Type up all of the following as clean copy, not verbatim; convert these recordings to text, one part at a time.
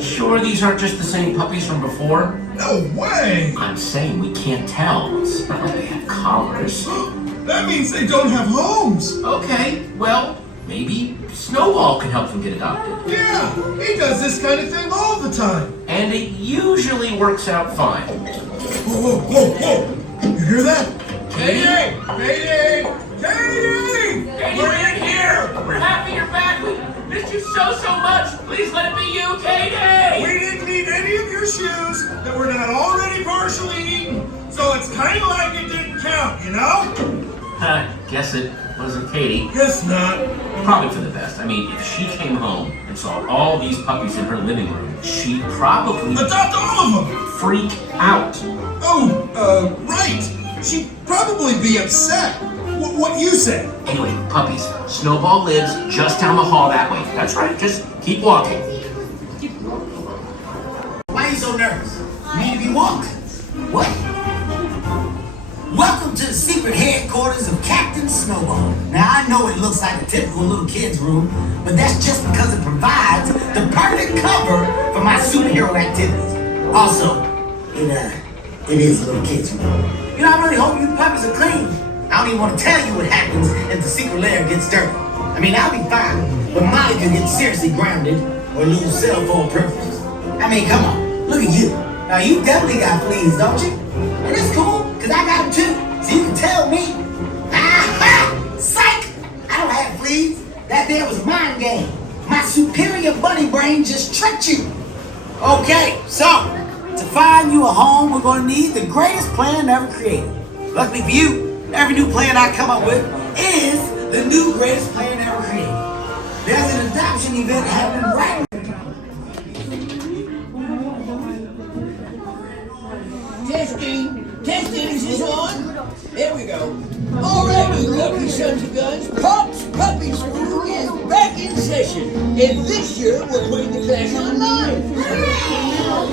Sure these aren't just the same puppies from before? No way! I'm saying we can't tell. It's not like they have collars. That means they don't have homes! Okay, well, maybe Snowball can help them get adopted. Yeah, he does this kind of thing all the time. And it usually works out fine. Whoa, whoa, whoa, whoa! You hear that? Mayday! Mayday! Mayday! We're in here! We're happy you're back! We missed you so much! Please let it be you, Katie! We didn't need any of your shoes that were not already partially eaten, so it's kind of like it didn't count, you know? Guess it wasn't Katie. Guess not. Probably for the best. I mean, if she came home and saw all these puppies in her living room, she'd probably... Adopt all of them! Freak out. Oh, right. She'd probably be upset. What you say? Anyway, puppies. Snowball lives just down the hall that way. That's right. Just keep walking. Why are you so nervous? You need to be walked. What? Welcome to the secret headquarters of Captain Snowball. Now, I know it looks like a typical little kid's room, but that's just because it provides the perfect cover for my superhero activities. Also, it is a little kid's room. You know, I really hope you puppies are clean. I don't even want to tell you what happens if the secret lair gets dirty. I mean, I'll be fine, but Molly could get seriously grounded or lose cell phone privileges. I mean, come on, look at you. Now, you definitely got fleas, don't you? And it's cool, because I got them too. So you can tell me. Ah-ha! Psych! I don't have fleas. That there was a mind game. My superior bunny brain just tricked you. Okay, so, to find you a home, we're going to need the greatest plan ever created. Luckily for you, every new plan I come up with is the new greatest plan ever created. There's an adoption event happening right now. Testing, is this on? There we go. All right, you lucky sons of guns. Pop's Puppy School is back in session. And this year, we're putting the class online.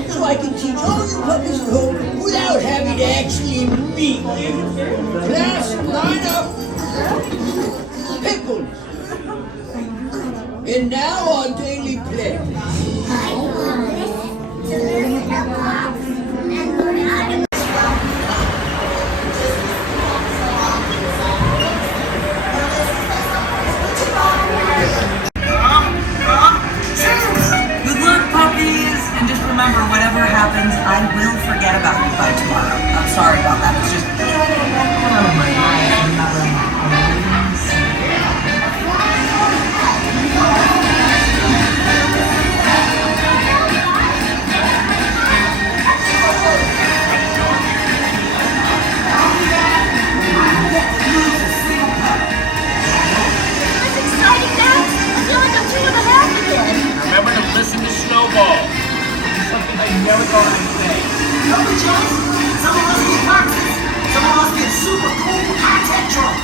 So I can teach all you puppies at home without having to actually meet you. Class, line up. Pickles. And now on daily play. Remember, whatever happens, I will forget about you by tomorrow. I'm sorry about that. It's just... Oh my God. It's exciting now. I feel like I'm 2.5 again. Remember to listen to Snowball. Something I never thought I'd say. No, Jones. Some of us get boxes. Some of us get super cool high-tech trucks.